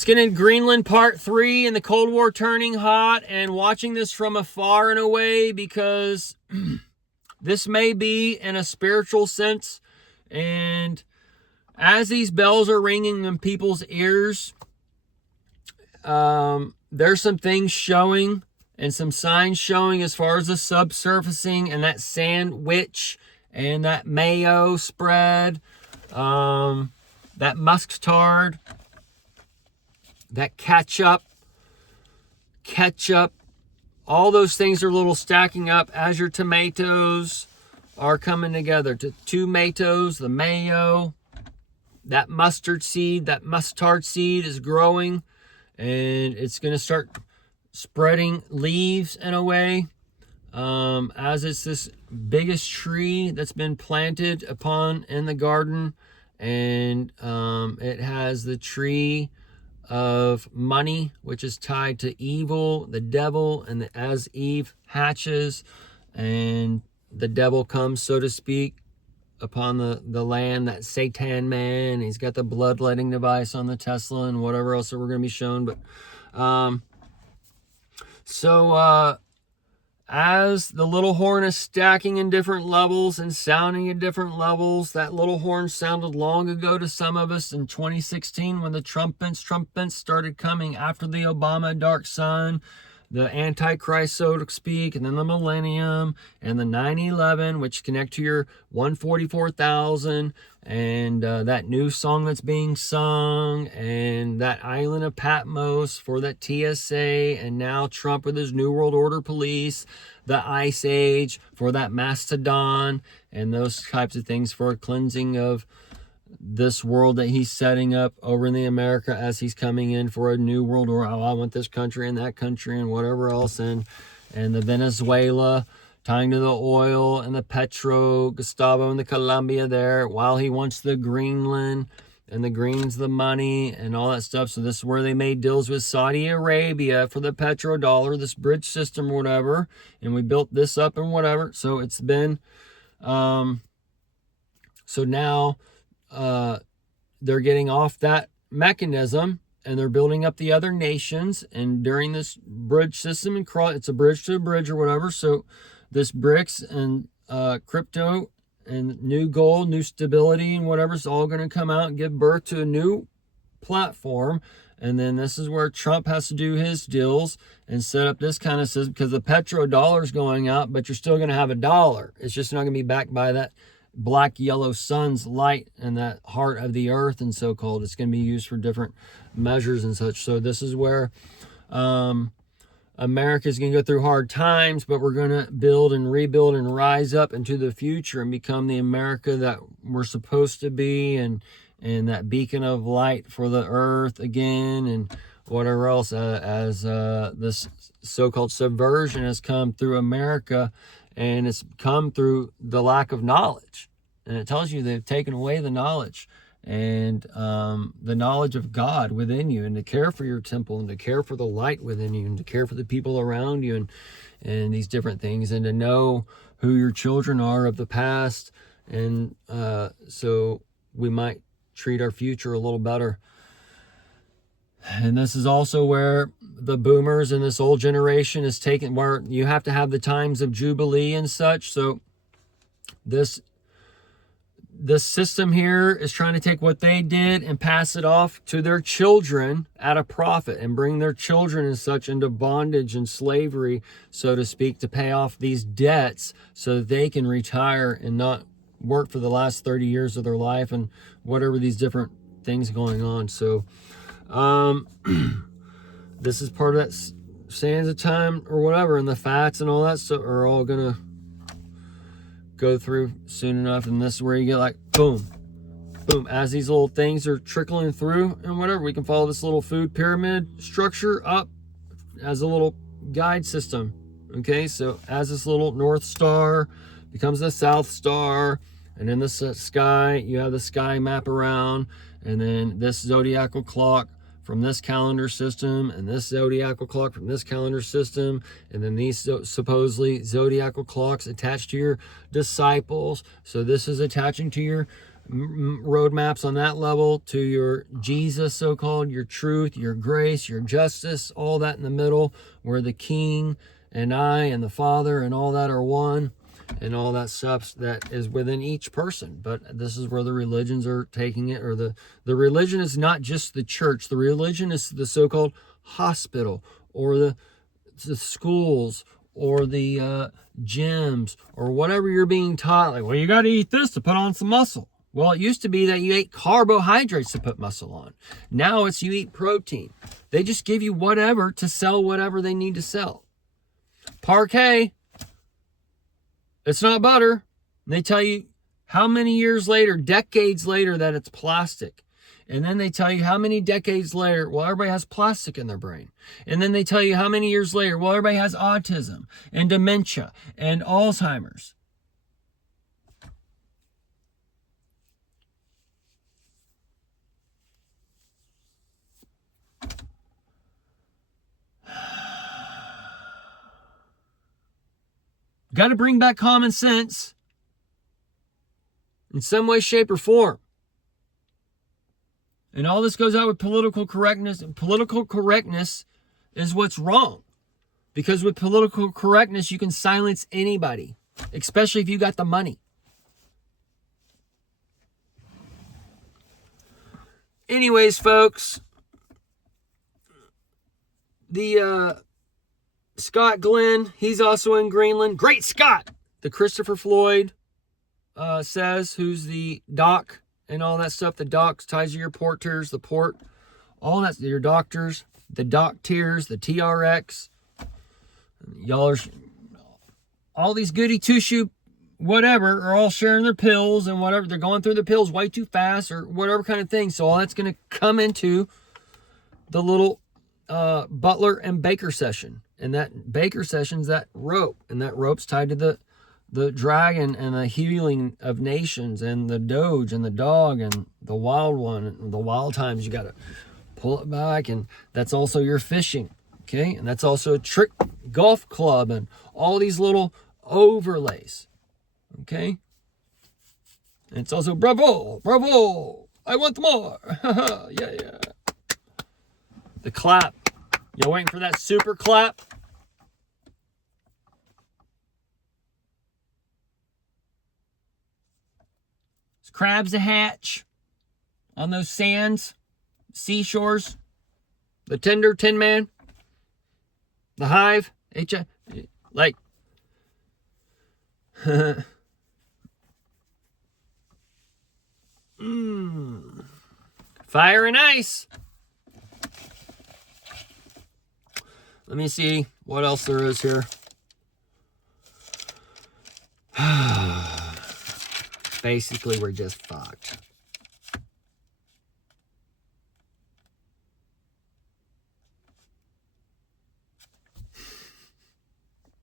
Let's get into Greenland Part 3 and the Cold War turning hot, and watching this from afar and away, because this may be in a spiritual sense. And as these bells are ringing in people's ears, there's some things showing and some signs showing as far as the subsurfacing and that sandwich and that mayo spread, that mustard, that ketchup, all those things are a little stacking up as your tomatoes are coming together. Tomatoes, the mayo, that mustard seed is growing, and it's going to start spreading leaves in a way, as it's this biggest tree that's been planted upon in the garden. And it has the tree of money, which is tied to evil, the devil, and as Eve hatches and the devil comes, so to speak, upon the land, that Satan man, he's got the bloodletting device on the Tesla and whatever else that we're going to be shown. But as the little horn is stacking in different levels and sounding at different levels, that little horn sounded long ago to some of us in 2016 when the trumpets started coming after the Obama dark sun, the Antichrist, so to speak, and then the millennium, and the 9/11, which connect to your 144,000, and that new song that's being sung, and that island of Patmos for that TSA, and now Trump with his New World Order police, the Ice Age for that Mastodon, and those types of things for a cleansing of this world that he's setting up over in the America as he's coming in for a new world order. Oh, I want this country and that country and whatever else, and the Venezuela tying to the oil, and the Petro, Gustavo, and the Colombia there, while he wants the Greenland, and the green's the money and all that stuff. So this is where they made deals with Saudi Arabia for the petrodollar, this bridge system or whatever, and we built this up and whatever. So it's been so now they're getting off that mechanism, and they're building up the other nations. And during this bridge system, and it's a bridge to a bridge or whatever. So this BRICS and crypto and new gold, new stability, and whatever is all going to come out and give birth to a new platform. And then this is where Trump has to do his deals and set up this kind of system, because the petrodollar is going out, but you're still going to have a dollar. It's just not going to be backed by that black yellow sun's light and that heart of the earth and so called. It's going to be used for different measures and such. So this is where America is going to go through hard times, but we're going to build and rebuild and rise up into the future and become the America that we're supposed to be, and that beacon of light for the earth again, and whatever else, as this so-called subversion has come through America. And it's come through the lack of knowledge. And it tells you they've taken away the knowledge, and the knowledge of God within you, and to care for your temple, and to care for the light within you, and to care for the people around you, and these different things, and to know who your children are of the past. And so we might treat our future a little better. And this is also where the boomers and this old generation is taken, where you have to have the times of Jubilee and such. So this system here is trying to take what they did and pass it off to their children at a profit, and bring their children and such into bondage and slavery, so to speak, to pay off these debts so that they can retire and not work for the last 30 years of their life, and whatever these different things going on. So this is part of that sands of time or whatever, and the fats and all that stuff are all gonna go through soon enough. And this is where you get like boom, boom, as these little things are trickling through and whatever. We can follow this little food pyramid structure up as a little guide system. Okay, so as this little North Star becomes the South Star, and in the sky you have the sky map around, and then this zodiacal clock from this calendar system, and this zodiacal clock from this calendar system, and then these supposedly zodiacal clocks attached to your disciples. So this is attaching to your roadmaps on that level to your Jesus, so-called, your truth, your grace, your justice, all that in the middle, where the King and I and the Father and all that are one, and all that stuff that is within each person. But this is where the religions are taking it, or the religion is not just the church. The religion is the so-called hospital, or the schools, or the gyms, or whatever you're being taught. Like, well, you got to eat this to put on some muscle. Well, it used to be that you ate carbohydrates to put muscle on. Now it's you eat protein. They just give you whatever to sell whatever they need to sell. Parquet, it's not butter. They tell you how many years later, decades later, that it's plastic. And then they tell you how many decades later, well, everybody has plastic in their brain. And then they tell you how many years later, well, everybody has autism and dementia and Alzheimer's. Got to bring back common sense in some way, shape, or form. And all this goes out with political correctness. And political correctness is what's wrong. Because with political correctness, you can silence anybody, especially if you got the money. Anyways, folks, the Scott Glenn, he's also in Greenland. Great Scott! The Christopher Floyd says, who's the doc and all that stuff. The docs ties to your porters, the port, all that, your doctors, the doc tiers, the TRX. Y'all are, all these goody two-shoe whatever are all sharing their pills and whatever. They're going through the pills way too fast or whatever kind of thing. So all that's going to come into the little Butler and Baker session. And that Baker session's that rope. And that rope's tied to the dragon and the healing of nations and the Doge and the dog and the wild one and the wild times. You got to pull it back. And that's also your fishing. Okay. And that's also a trick golf club and all these little overlays. Okay. And it's also bravo, bravo. I want more. Yeah. The clap. Y'all waiting for that super clap? There's crabs to hatch on those sands, seashores. The Tender Tin Man. The Hive. Like. Fire and ice. Let me see what else there is here. Basically, we're just fucked.